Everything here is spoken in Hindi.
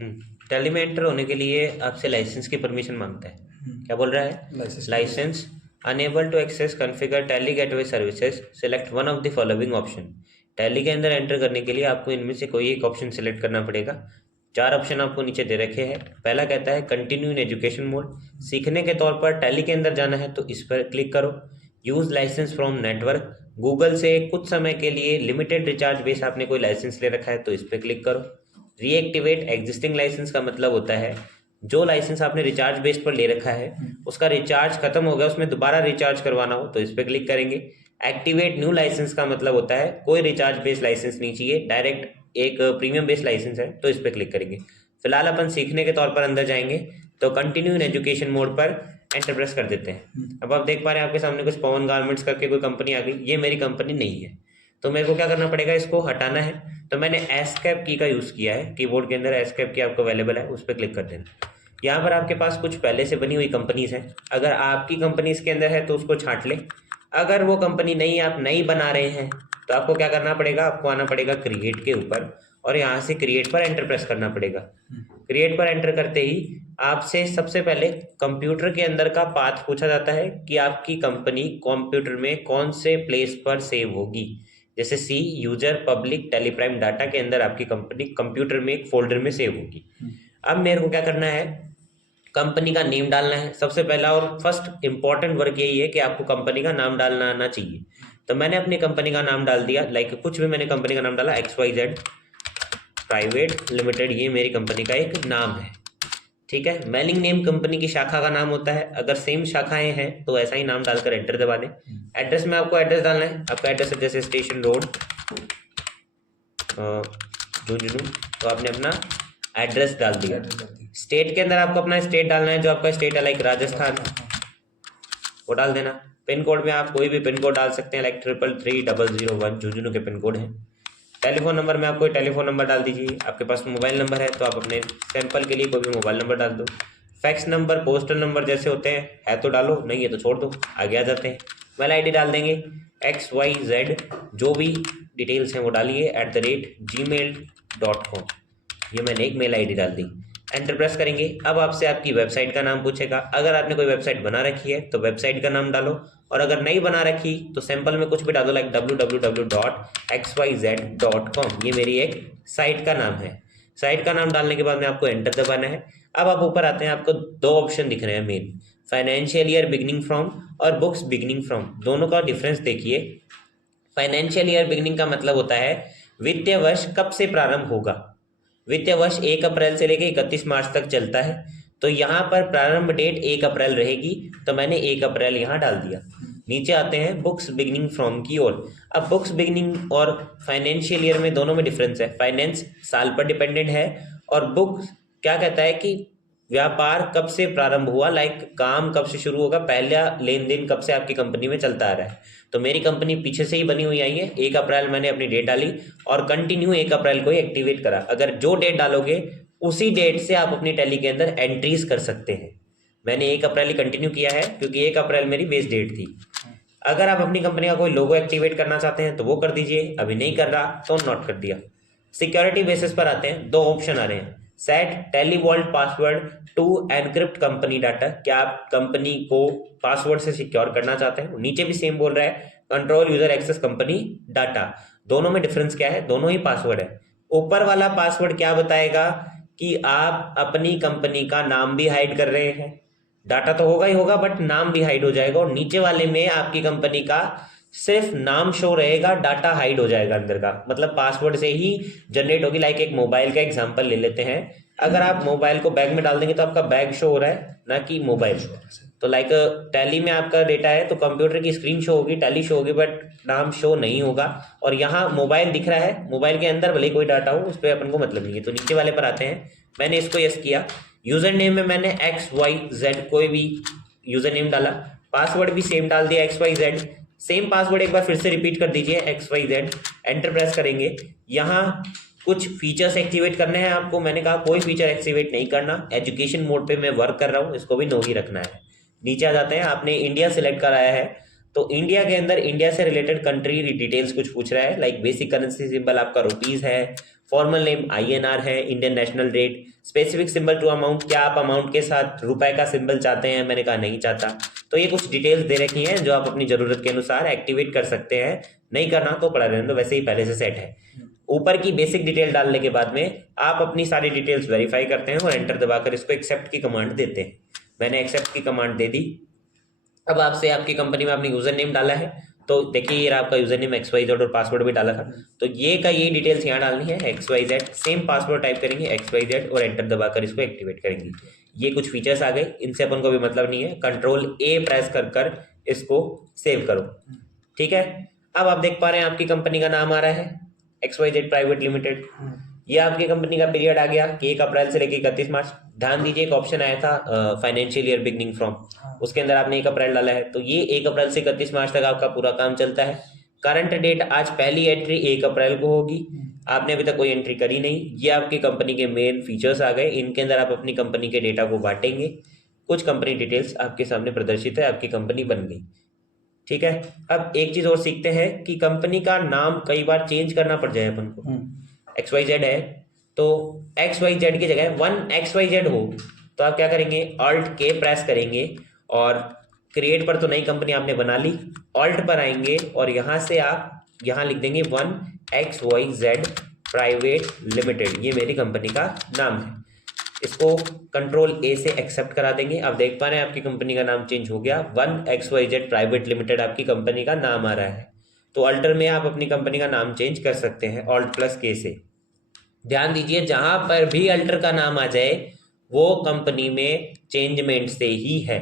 टैली में एंटर होने के लिए आपसे लाइसेंस की परमिशन मांगता है। क्या बोल रहा है? Licence unable to access configure Tally gateway services, select one of the following option. Tally के अंदर एंटर करने के लिए आपको इनमें से कोई एक ऑप्शन सिलेक्ट करना पड़ेगा। 4 ऑप्शन आपको नीचे दे रखे हैं। पहला कहता है कंटिन्यू इन एजुकेशन मोड, सीखने के तौर पर टैली के अंदर जाना है तो इस पर क्लिक करो। Use licence from network, Google से कुछ समय के लिए लिमिटेड रिचार्ज बेस आपने कोई लाइसेंस ले रखा है तो इस पर क्लिक करो। रीएक्टिवेट एग्जिस्टिंग लाइसेंस का मतलब होता है जो लाइसेंस आपने रिचार्ज बेस पर ले रखा है उसका रिचार्ज खत्म हो गया, उसमें दोबारा रिचार्ज करवाना हो तो इस पर क्लिक करेंगे। एक्टिवेट न्यू लाइसेंस का मतलब होता है कोई रिचार्ज बेस्ड लाइसेंस नहीं चाहिए, डायरेक्ट एक प्रीमियम बेस्ड लाइसेंस है तो इस पर क्लिक करेंगे। फिलहाल अपन सीखने के तौर पर अंदर जाएंगे तो कंटिन्यू इन एजुकेशन मोड पर एंटर प्रेस कर देते हैं। अब आप देख पा रहे हैं आपके सामने कुछ पवन गारमेंट्स करके कोई कंपनी आ गई। ये मेरी कंपनी नहीं है तो मेरे को क्या करना पड़ेगा, इसको हटाना है। तो मैंने एस्केप की का यूज़ किया है, कीबोर्ड के अंदर एस्केप की आपको अवेलेबल है, उस पर क्लिक कर देना। यहाँ पर आपके पास कुछ पहले से बनी हुई कंपनीज हैं, अगर आपकी कंपनी इसके अंदर है तो उसको छांट ले। अगर वो कंपनी नहीं, आप नई बना रहे हैं तो आपको क्या करना पड़ेगा, आपको आना पड़ेगा क्रिएट के ऊपर और यहाँ से क्रिएट पर एंटर प्रेस करना पड़ेगा। क्रिएट पर एंटर करते ही आपसे सबसे पहले कंप्यूटर के अंदर का पाथ पूछा जाता है कि आपकी कंपनी कंप्यूटर में कौन से प्लेस पर सेव होगी। जैसे सी यूजर पब्लिक टेलीप्राइम डाटा के अंदर आपकी कंपनी कंप्यूटर में एक फोल्डर में सेव होगी। अब मेरे को क्या करना है, कंपनी का नेम डालना है सबसे पहला और फर्स्ट इंपॉर्टेंट वर्क यही है कि आपको कंपनी का नाम डालना आना चाहिए। तो मैंने अपनी कंपनी का नाम डाल दिया, लाइक कुछ भी मैंने कंपनी का नाम डाला XYZ प्राइवेट लिमिटेड, ये मेरी कंपनी का एक नाम है। ठीक है, मेलिंग नेम कंपनी की शाखा का नाम होता है, अगर सेम शाखाएं हैं तो ऐसा ही नाम डालकर एंटर दबा दें। एड्रेस में आपको एड्रेस डालना है, आपका एड्रेस है जैसे स्टेशन रोड झुंझुनू, तो आपने अपना एड्रेस डाल दिया। स्टेट के अंदर आपको अपना स्टेट डालना है, जो आपका स्टेट है लाइक राजस्थान, वो डाल देना। पिन कोड में आप कोई भी पिन कोड डाल सकते हैं, लाइक 333001 झुंझुनू के पिन कोड है। टेलीफोन नंबर में आप कोई टेलीफोन नंबर डाल दीजिए, आपके पास मोबाइल नंबर है तो आप अपने सैंपल के लिए कोई भी मोबाइल नंबर डाल दो। फैक्स नंबर पोस्टल नंबर जैसे होते हैं, है तो डालो, नहीं है तो छोड़ दो, आगे आ जाते हैं। मेल आईडी डाल देंगे XYZ, जो भी डिटेल्स हैं वो डालिए @gmail.com, ये मैंने एक मेल आईडी डाल दी। एंटर प्रेस करेंगे। अब आपसे आपकी वेबसाइट का नाम पूछेगा, अगर आपने कोई वेबसाइट बना रखी है तो वेबसाइट का नाम डालो, और अगर नहीं बना रखी तो सैंपल में कुछ भी डालो लाइक www.xyz.com, ये मेरी एक साइट का नाम है। साइट का नाम डालने के बाद में आपको एंटर दबाना है। अब आप ऊपर आते हैं, आपको 2 ऑप्शन दिख रहे हैं main, financial year beginning from और बुक्स बिगिनिंग फ्रॉम। दोनों का डिफरेंस देखिए। फाइनेंशियल ईयर बिगिनिंग का मतलब होता है वित्तीय वर्ष कब से प्रारंभ होगा। वित्तीय वर्ष 1 अप्रैल से लेकर 31 मार्च तक चलता है, तो यहाँ पर प्रारंभ डेट 1 अप्रैल रहेगी, तो मैंने 1 अप्रैल यहाँ डाल दिया। नीचे आते हैं बुक्स बिगिनिंग फ्रॉम की ओर। अब बुक्स बिगिनिंग और फाइनेंशियल ईयर में दोनों में डिफरेंस है। फाइनेंस साल पर डिपेंडेंट है और बुक क्या कहता है कि व्यापार कब से प्रारंभ हुआ, लाइक काम कब से शुरू होगा, पहला लेन देन कब से आपकी कंपनी में चलता आ रहा है। तो मेरी कंपनी पीछे से ही बनी हुई आई है, 1 अप्रैल मैंने अपनी डेट डाली और कंटिन्यू 1 अप्रैल को ही एक्टिवेट करा। अगर जो डेट डालोगे उसी डेट से आप अपनी टैली के अंदर एंट्रीज कर सकते हैं। मैंने 1 अप्रैल ही कंटिन्यू किया है क्योंकि 1 अप्रैल मेरी बेस डेट थी। अगर आप अपनी कंपनी का कोई लोगो एक्टिवेट करना चाहते हैं तो वो कर दीजिए, अभी नहीं कर रहा तो नॉट कर दिया। सिक्योरिटी बेसिस पर आते हैं, 2 ऑप्शन आ रहे हैं, set Tally vault password to encrypt company data, क्या आप कंपनी को पासवर्ड से सिक्योर करना चाहते हैं। नीचे भी सेम बोल रहा है control user access company data. दोनों में डिफरेंस क्या है, दोनों ही पासवर्ड है। ऊपर वाला पासवर्ड क्या बताएगा कि आप अपनी कंपनी का नाम भी हाइड कर रहे हैं, डाटा तो होगा ही होगा बट नाम भी हाइड हो जाएगा, और नीचे वाले में आपकी कंपनी का सिर्फ नाम शो रहेगा, डाटा हाइड हो जाएगा अंदर का, मतलब पासवर्ड से ही जनरेट होगी। लाइक एक मोबाइल का एग्जांपल ले लेते हैं, अगर आप मोबाइल को बैग में डाल देंगे तो आपका बैग शो हो रहा है ना कि मोबाइल। तो लाइक टैली में आपका डेटा है तो कंप्यूटर की स्क्रीन शो होगी, टैली शो होगी, बट नाम शो नहीं होगा। और यहाँ मोबाइल दिख रहा है, मोबाइल के अंदर भले कोई डाटा हो उस पर अपन को मतलब नहीं है। तो नीचे वाले पर आते हैं, मैंने इसको यस किया। यूजर नेम में मैंने XYZ कोई भी यूजर नेम डाला, पासवर्ड भी सेम डाल दिया XYZ। सेम पासवर्ड एक बार फिर से रिपीट कर दीजिए XYZ, एंटर प्रेस करेंगे। यहाँ कुछ फीचर्स एक्टिवेट करने हैं आपको, मैंने कहा कोई फीचर एक्टिवेट नहीं करना, एजुकेशन मोड पे मैं वर्क कर रहा हूँ, इसको भी नो ही रखना है। नीचे आ जाते हैं, आपने इंडिया सिलेक्ट कराया है तो इंडिया के अंदर इंडिया से रिलेटेड कंट्री डिटेल्स कुछ पूछ रहा है, लाइक बेसिक करेंसी सिंबल आपका रुपीज है, फॉर्मल नेम INR है, Indian national rate. Specific symbol to amount, क्या आप अमाउंट के साथ रुपए का सिंबल चाहते हैं? मैंने कहा नहीं चाहता। तो ये कुछ डिटेल्स दे रखी हैं जो आप अपनी जरूरत के अनुसार एक्टिवेट कर सकते हैं, नहीं करना तो पड़ा रहने दो, वैसे ही पहले से सेट है। ऊपर की बेसिक डिटेल डालने के बाद में आप अपनी सारी डिटेल्स वेरीफाई करते हैं और एंटर दबाकर इसको एक्सेप्ट की कमांड देते हैं। मैंने एक्सेप्ट की कमांड दे दी। अब आपसे आपकी कंपनी में आपने यूजर नेम डाला है, तो देखिए ये आपका यूजर नेम XYZ और पासवर्ड भी डाला था, तो ये का ये डिटेल्स यहाँ डालनी है XYZ, सेम पासवर्ड टाइप करेंगे XYZ और एंटर दबाकर इसको एक्टिवेट करेंगे। ये कुछ फीचर्स आ गए, इनसे अपन को भी मतलब नहीं है। कंट्रोल A प्रेस कर इसको सेव करो, ठीक है। अब आप देख पा रहे हैं आपकी कंपनी का नाम आ रहा है XYZ प्राइवेट लिमिटेड। ये आपकी कंपनी का पीरियड आ गया कि 1 अप्रैल से लेकर 31 मार्च। ध्यान दीजिए एक ऑप्शन आया था फाइनेंशियल ईयर बिगनिंग फ्रॉम, उसके अंदर आपने 1 अप्रैल डाला है, तो ये 1 अप्रैल से 31 मार्च तक आपका पूरा काम चलता है। करंट डेट आज पहली एंट्री 1 अप्रैल को होगी, आपने अभी तक कोई एंट्री करी नहीं। ये आपकी कंपनी के मेन फीचर्स आ गए, इनके अंदर आप अपनी कंपनी के डेटा को बांटेंगे। कुछ कंपनी डिटेल्स आपके सामने प्रदर्शित है, आपकी कंपनी बन गई, ठीक है। अब एक चीज और सीखते हैं कि कंपनी का नाम कई बार चेंज करना पड़ जाए अपन को। XYZ है तो XYZ की जगह 1XYZ हो, तो आप क्या करेंगे, Alt K प्रेस करेंगे और क्रिएट पर तो नई कंपनी आपने बना ली, Alt पर आएंगे और यहाँ से आप यहाँ लिख देंगे 1XYZ प्राइवेट लिमिटेड, ये मेरी कंपनी का नाम है। इसको कंट्रोल A से एक्सेप्ट करा देंगे। अब देख पा रहे हैं आपकी कंपनी का नाम चेंज हो गया, 1XYZ प्राइवेट लिमिटेड आपकी कंपनी का नाम आ रहा है। तो अल्टर में आप अपनी कंपनी का नाम चेंज कर सकते हैं Alt+K से। ध्यान दीजिए जहां पर भी अल्टर का नाम आ जाए वो कंपनी में चेंजमेंट से ही है।